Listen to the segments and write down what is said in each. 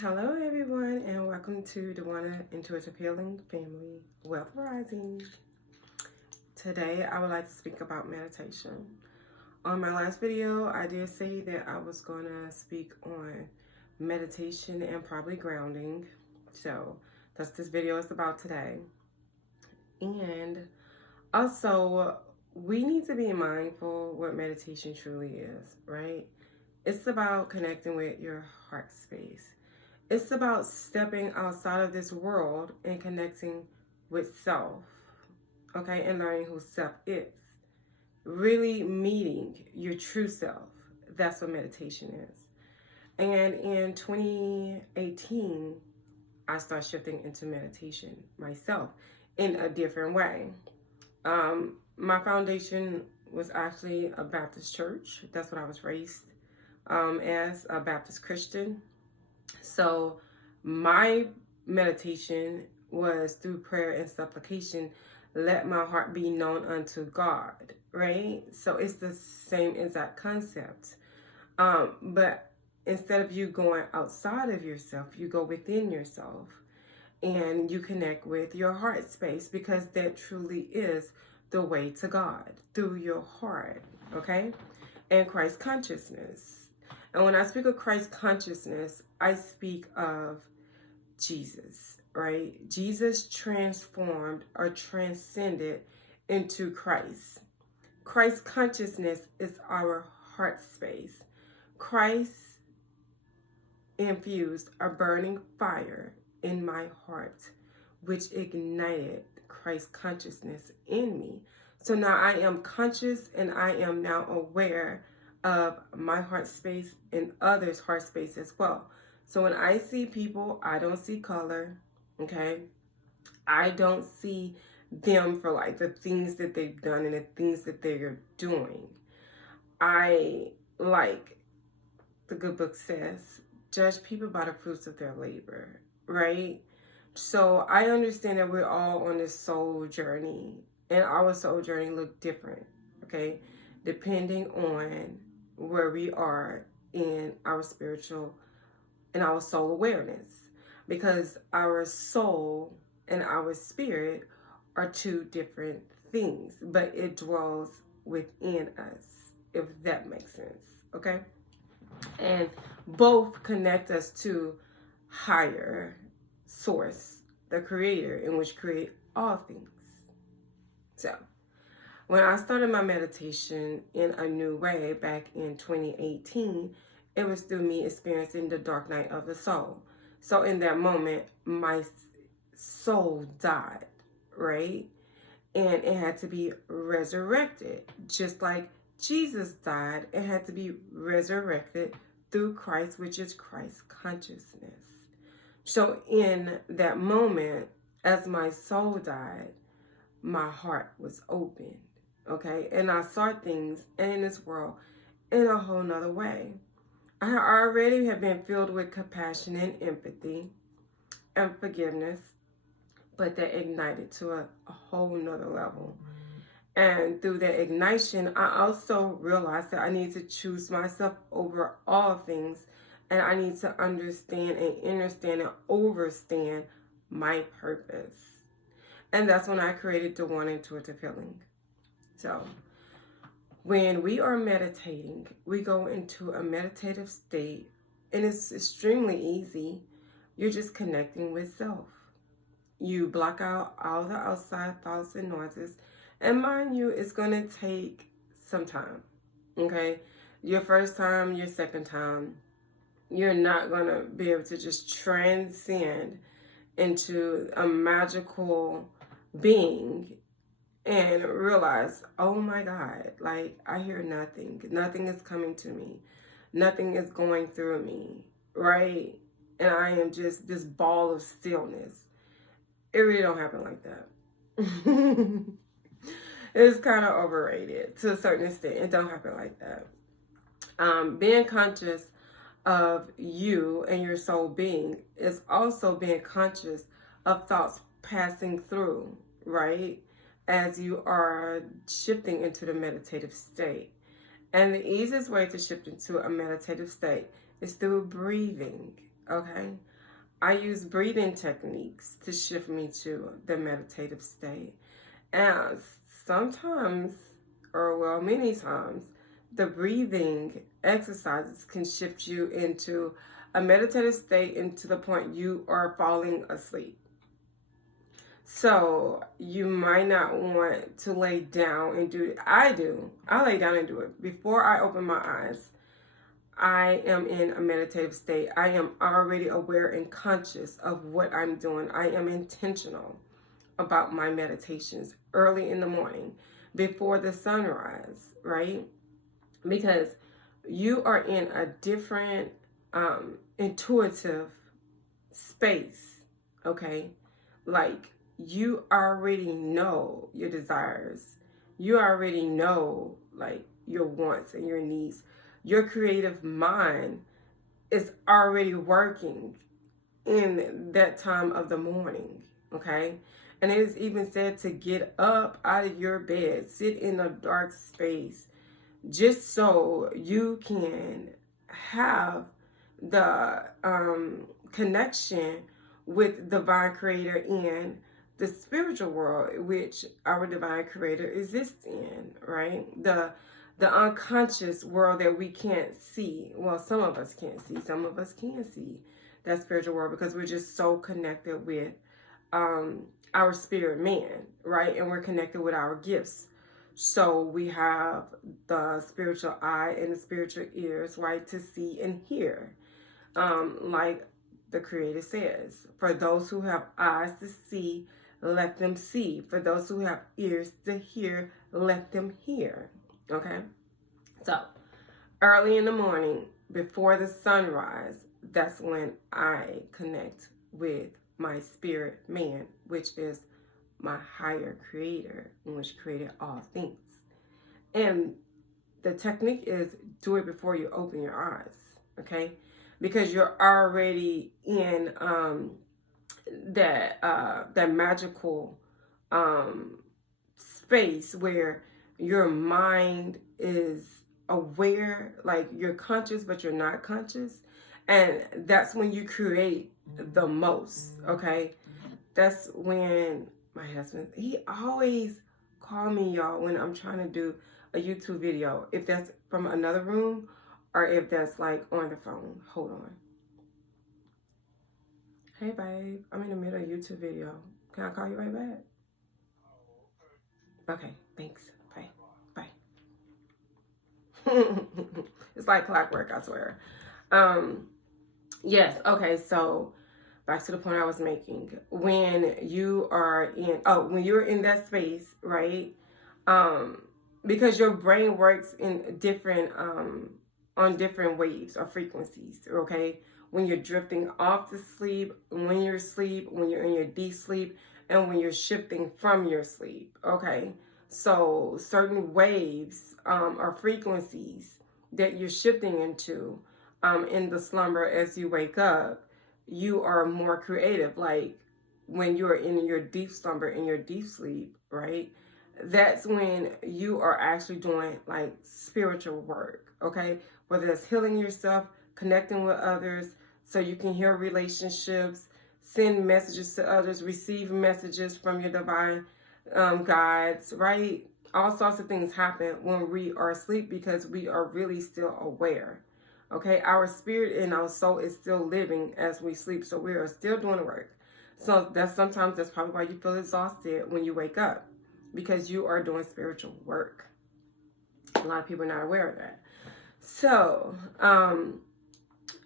Hello, everyone, and welcome to the Wanna Intuitive Healing Family Wealth Rising. Today, I would like to speak about meditation. On my last video, I did say that I was going to speak on meditation and probably grounding. So, that's this video is about today. And also, we need to be mindful what meditation truly is, right? It's about connecting with your heart space. It's about stepping outside of this world and connecting with self, okay, and learning who self is. Really meeting your true self. That's what meditation is. And in 2018, I started shifting into meditation myself in a different way. My foundation was actually a Baptist church. That's what I was raised as a Baptist Christian. So my meditation was through prayer and supplication, let my heart be known unto God, right? So it's the same exact concept. But instead of you going outside of yourself, you go within yourself and you connect with your heart space, because that truly is the way to God, through your heart, okay? And Christ consciousness. And when I speak of Christ consciousness, I speak of Jesus, right? Jesus transformed or transcended into Christ. Christ consciousness is our heart space. Christ infused a burning fire in my heart, which ignited Christ consciousness in me. So now I am conscious and I am now aware of my heart space and others' heart space as well. So when I see people, I don't see color, okay? I don't see them for like the things that they've done and the things that they're doing. I, like the good book says, judge people by the fruits of their labor, right? So I understand that we're all on this soul journey, and our soul journey look different, okay? Depending on where we are in our spiritual and our soul awareness, because our soul and our spirit are two different things, but it dwells within us, if that makes sense, okay? And both connect us to higher source, the creator, in which create all things. So when I started my meditation in a new way back in 2018, it was through me experiencing the dark night of the soul. So in that moment, my soul died, right? And it had to be resurrected. Just like Jesus died, it had to be resurrected through Christ, which is Christ consciousness. So in that moment, as my soul died, my heart was open, okay? And I saw things in this world in a whole nother way. I already have been filled with compassion and empathy and forgiveness, but that ignited to a whole nother level. And through that ignition, I also realized that I need to choose myself over all things, and I need to understand and understand and overstand my purpose. And that's when I created the One Intuitive Healing. So when we are meditating, we go into a meditative state, and it's extremely easy. You're just connecting with self. You block out all the outside thoughts and noises. And mind you, it's going to take some time, okay? Your first time, your second time, you're not going to be able to just transcend into a magical being and realize, oh my God, like I hear nothing. Nothing is coming to me. Nothing is going through me, right? And I am just this ball of stillness. It really don't happen like that. It's kind of overrated to a certain extent. It don't happen like that. Being conscious of you and your soul being is also being conscious of thoughts passing through, right? As you are shifting into the meditative state. And the easiest way to shift into a meditative state is through breathing, okay? I use breathing techniques to shift me to the meditative state. And sometimes, or well, many times, the breathing exercises can shift you into a meditative state and to the point you are falling asleep. So you might not want to lay down and do it. I do. I lay down and do it. Before I open my eyes, I am in a meditative state. I am already aware and conscious of what I'm doing. I am intentional about my meditations early in the morning before the sunrise, right? Because you are in a different intuitive space, okay? Like, you already know your desires. You already know, like, your wants and your needs. Your creative mind is already working in that time of the morning, okay? And it is even said to get up out of your bed, sit in a dark space, just so you can have the connection with divine creator in the spiritual world, which our divine creator exists in, right? The unconscious world that we can't see. Well, some of us can't see. Some of us can see that spiritual world because we're just so connected with our spirit man, right? And we're connected with our gifts. So we have the spiritual eye and the spiritual ears, right, to see and hear. Like the Creator says, for those who have eyes to see, let them see. For those who have ears to hear, let them hear. Okay? So, early in the morning, before the sunrise, that's when I connect with my spirit man, which is my higher creator, which created all things. And the technique is do it before you open your eyes, okay? Because you're already in that magical space where your mind is aware, like you're conscious but you're not conscious, and that's when you create the most, okay? That's when my husband, he always call me, y'all, when I'm trying to do a YouTube video, if that's from another room or if that's like on the phone. Hold on. Hey babe, I'm in the middle of a YouTube video. Can I call you right back? Okay, thanks. Bye. Bye. It's like clockwork, I swear. Yes, okay, so back to the point I was making. When you are when you're in that space, right? Because your brain works in different on different waves or frequencies, okay? When you're drifting off to sleep, when you're asleep, when you're in your deep sleep, and when you're shifting from your sleep, okay? So certain waves or frequencies that you're shifting into in the slumber as you wake up, you are more creative. Like when you're in your deep slumber, in your deep sleep, right? That's when you are actually doing like spiritual work, okay? Whether it's healing yourself, connecting with others so you can heal relationships, send messages to others, receive messages from your divine guides, right? All sorts of things happen when we are asleep because we are really still aware. Okay, our spirit and our soul is still living as we sleep, so we are still doing the work. So that's probably why you feel exhausted when you wake up, because you are doing spiritual work. A lot of people are not aware of that. So,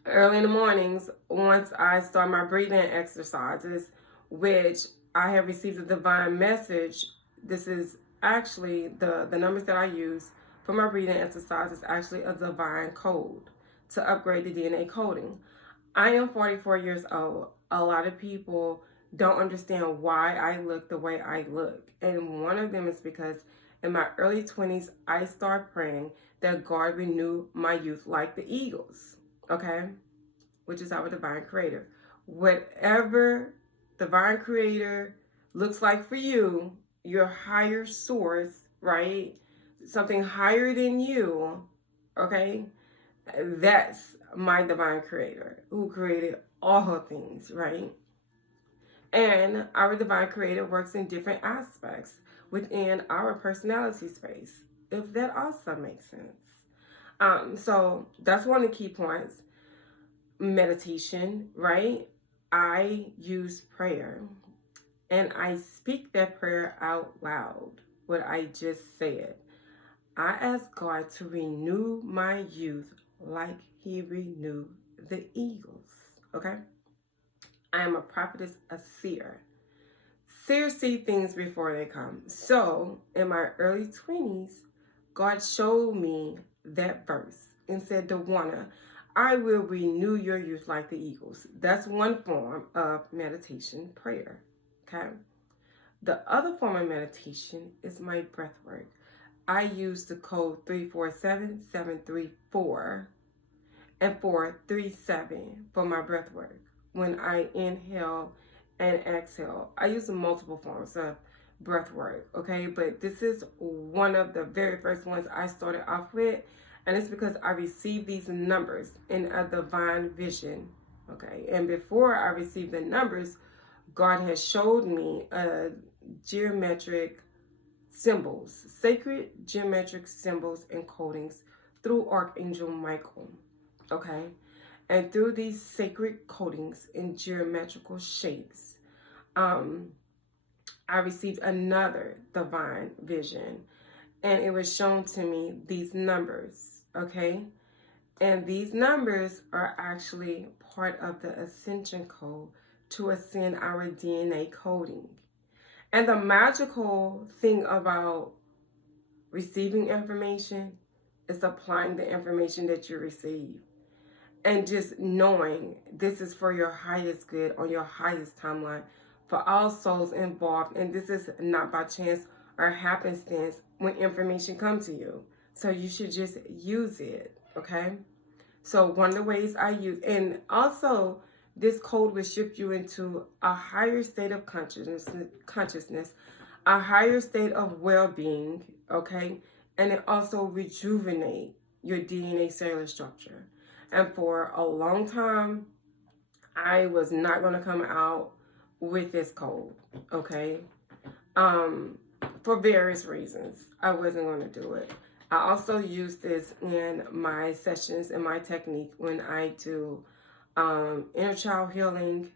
early in the mornings, once I start my breathing exercises, which I have received a divine message, this is actually the numbers that I use for my breathing exercise is actually a divine code to upgrade the DNA coding. I am 44 years old. A lot of people don't understand why I look the way I look. And one of them is because in my early 20s, I started praying that God renew my youth like the eagles, okay? Which is our divine creator. Whatever divine creator looks like for you, your higher source, right? Something higher than you, okay? That's my divine creator who created all things, right? And our divine creator works in different aspects within our personality space, if that also makes sense. So that's one of the key points. Meditation, right? I use prayer and I speak that prayer out loud, what I just said. I ask God to renew my youth like he renewed the eagles. Okay? I am a prophetess, a seer. Seers see things before they come. So, in my early 20s, God showed me that verse and said, Dewana, I will renew your youth like the eagles. That's one form of meditation prayer. Okay? The other form of meditation is my breath work. I use the code 347734 and 437 for my breath work. When I inhale and exhale, I use multiple forms of breath work, okay? But this is one of the very first ones I started off with, and it's because I received these numbers in a divine vision, okay? And before I received the numbers, God has showed me geometric symbols, sacred geometric symbols and codings through Archangel Michael. Okay, and through these sacred codings in geometrical shapes, I received another divine vision, and it was shown to me these numbers. Okay, and these numbers are actually part of the ascension code to ascend our DNA coding. And the magical thing about receiving information is applying the information that you receive. And just knowing this is for your highest good on your highest timeline for all souls involved. And this is not by chance or happenstance when information comes to you. So you should just use it, okay? So one of the ways I use, and also this code will shift you into a higher state of consciousness, a higher state of well-being, okay? And it also rejuvenate your DNA cellular structure. And for a long time, I was not going to come out with this code, okay? For various reasons, I wasn't going to do it. I also use this in my sessions and my technique when I do inner child healing,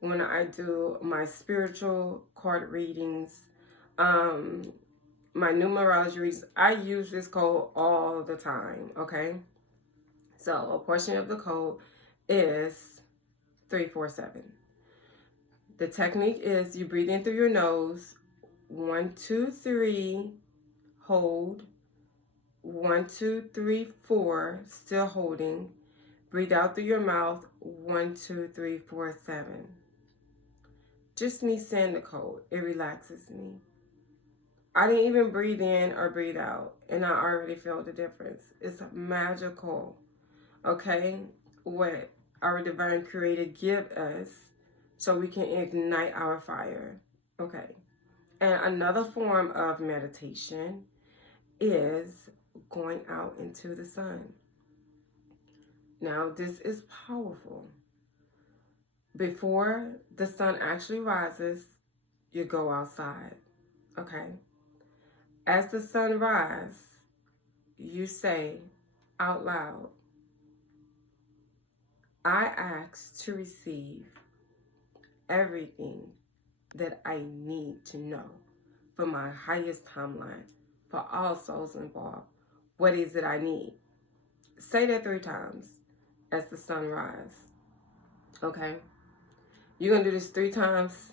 when I do my spiritual card readings, my numerology readings. I use this code all the time, okay? So a portion of the code is 347. The technique is you breathe in through your nose, 1, 2, 3, hold, 1, 2, 3, 4, still holding. Breathe out through your mouth, 1, 2, 3, 4, 7. Just me saying the code, it relaxes me. I didn't even breathe in or breathe out, and I already feel the difference. It's magical. Okay, what our divine creator give us so we can ignite our fire. Okay, and another form of meditation is going out into the sun. Now this is powerful. Before the sun actually rises, you go outside. Okay, as the sun rises, you say out loud, I ask to receive everything that I need to know for my highest timeline, for all souls involved. What is it I need? Say that 3 times as the sun rises. Okay? You're going to do this 3 times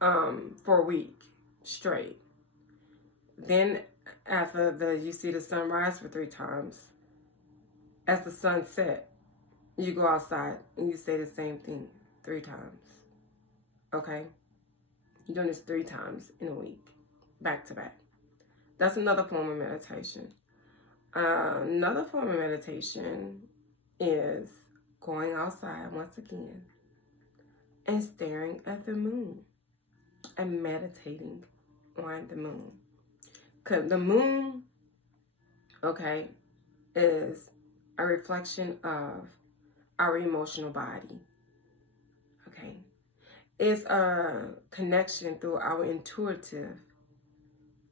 for a week straight. Then after you see the sun rise for 3 times, as the sun set, you go outside and you say the same thing 3 times. Okay? You're doing this 3 times in a week, back to back. That's another form of meditation. Another form of meditation is going outside once again and staring at the moon and meditating on the moon. Because the moon, okay, is a reflection of our emotional body. Okay. It's a connection through our intuitive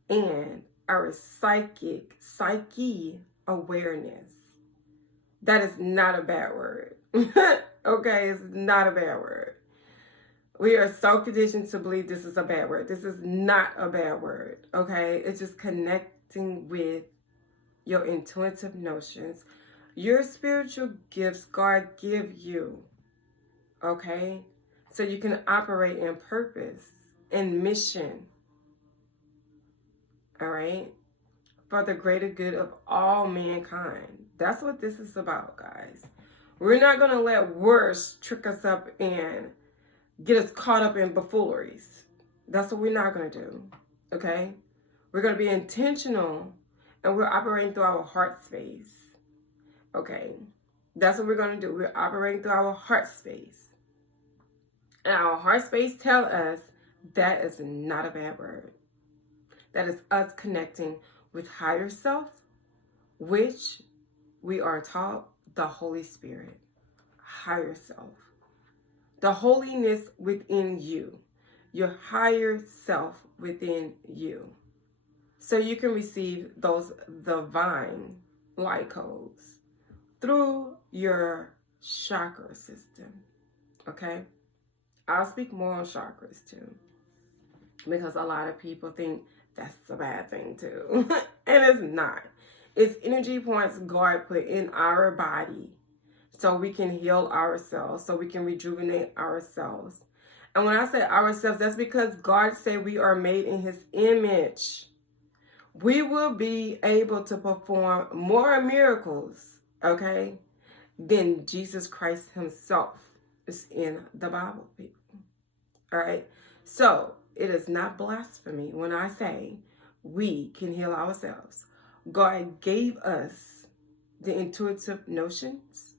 and our psyche awareness. That is not a bad word. Okay, it's not a bad word. We are so conditioned to believe this is a bad word. This is not a bad word. Okay, it's just connecting with your intuitive notions, your spiritual gifts God give you. Okay, so you can operate in purpose and mission. All right, for the greater good of all mankind. That's what this is about, guys. We're not going to let worse trick us up and get us caught up in buffooneries. That's what we're not going to do. Okay? We're going to be intentional, and we're operating through our heart space. Okay? That's what we're going to do. We're operating through our heart space. And our heart space tell us that is not a bad word. That is us connecting with higher self, which we are taught the Holy Spirit, higher self, the holiness within you, your higher self within you. So you can receive those divine light codes through your chakra system. Okay? I'll speak more on chakras too, because a lot of people think that's a bad thing too. And it's not. It's energy points God put in our body so we can heal ourselves, so we can rejuvenate ourselves. And when I say ourselves, that's because God said we are made in his image. We will be able to perform more miracles, okay, than Jesus Christ himself is in the Bible, people. All right? So it is not blasphemy when I say we can heal ourselves. God gave us the intuitive notions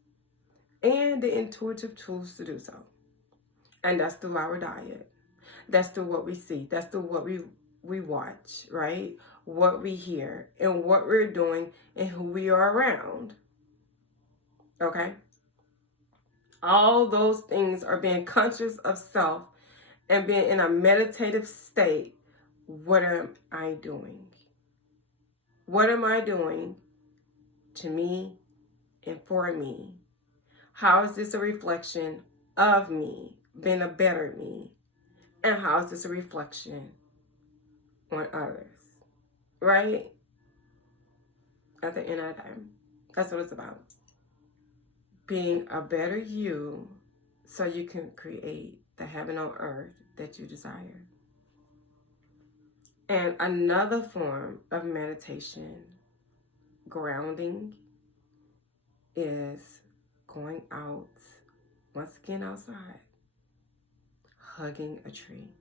and the intuitive tools to do so. And that's through our diet. That's through what we see. That's through what we watch, right? What we hear and what we're doing and who we are around. Okay? All those things are being conscious of self and being in a meditative state. What am I doing? What am I doing to me and for me? How is this a reflection of me being a better me? And how is this a reflection on others? Right? At the end of the day, that's what it's about. Being a better you so you can create the heaven on earth that you desire. And another form of meditation, grounding, is going out, once again outside, hugging a tree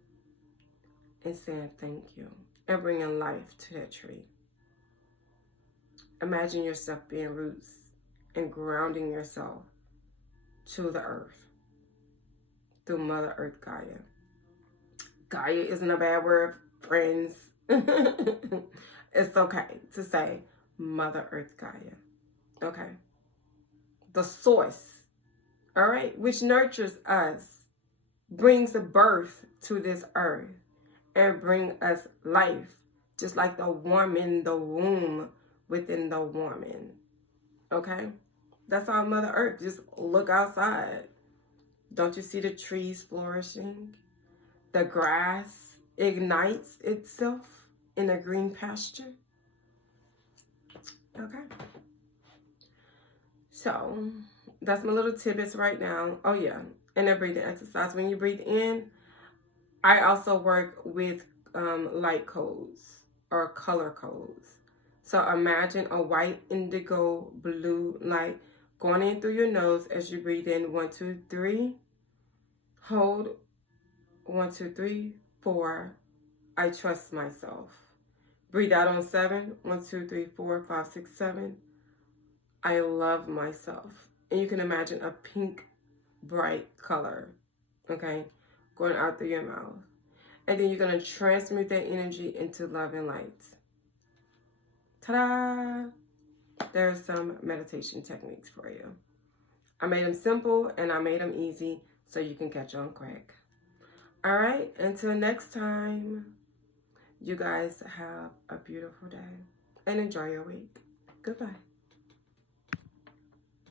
and saying thank you and bringing life to that tree. Imagine yourself being roots and grounding yourself to the earth through Mother Earth Gaia. Gaia isn't a bad word, friends. It's okay to say Mother Earth Gaia. Okay? The source, all right, which nurtures us, brings a birth to this earth and bring us life, just like the woman, the womb within the woman. Okay? That's our Mother Earth. Just look outside. Don't you see the trees flourishing? The grass ignites itself in a green pasture. Okay. So that's my little tidbits right now. Oh yeah, and a breathing exercise. When you breathe in, I also work with light codes or color codes. So imagine a white, indigo, blue light going in through your nose as you breathe in. 1, 2, 3. Hold. 1, 2, 3, 4. I trust myself. Breathe out on 7. 1, 2, 3, 4, 5, 6, 7. I love myself. And you can imagine a pink, bright color, okay, going out through your mouth. And then you're going to transmute that energy into love and light. Ta-da! There are some meditation techniques for you. I made them simple and I made them easy so you can catch on quick. All right, until next time, you guys have a beautiful day and enjoy your week. Goodbye.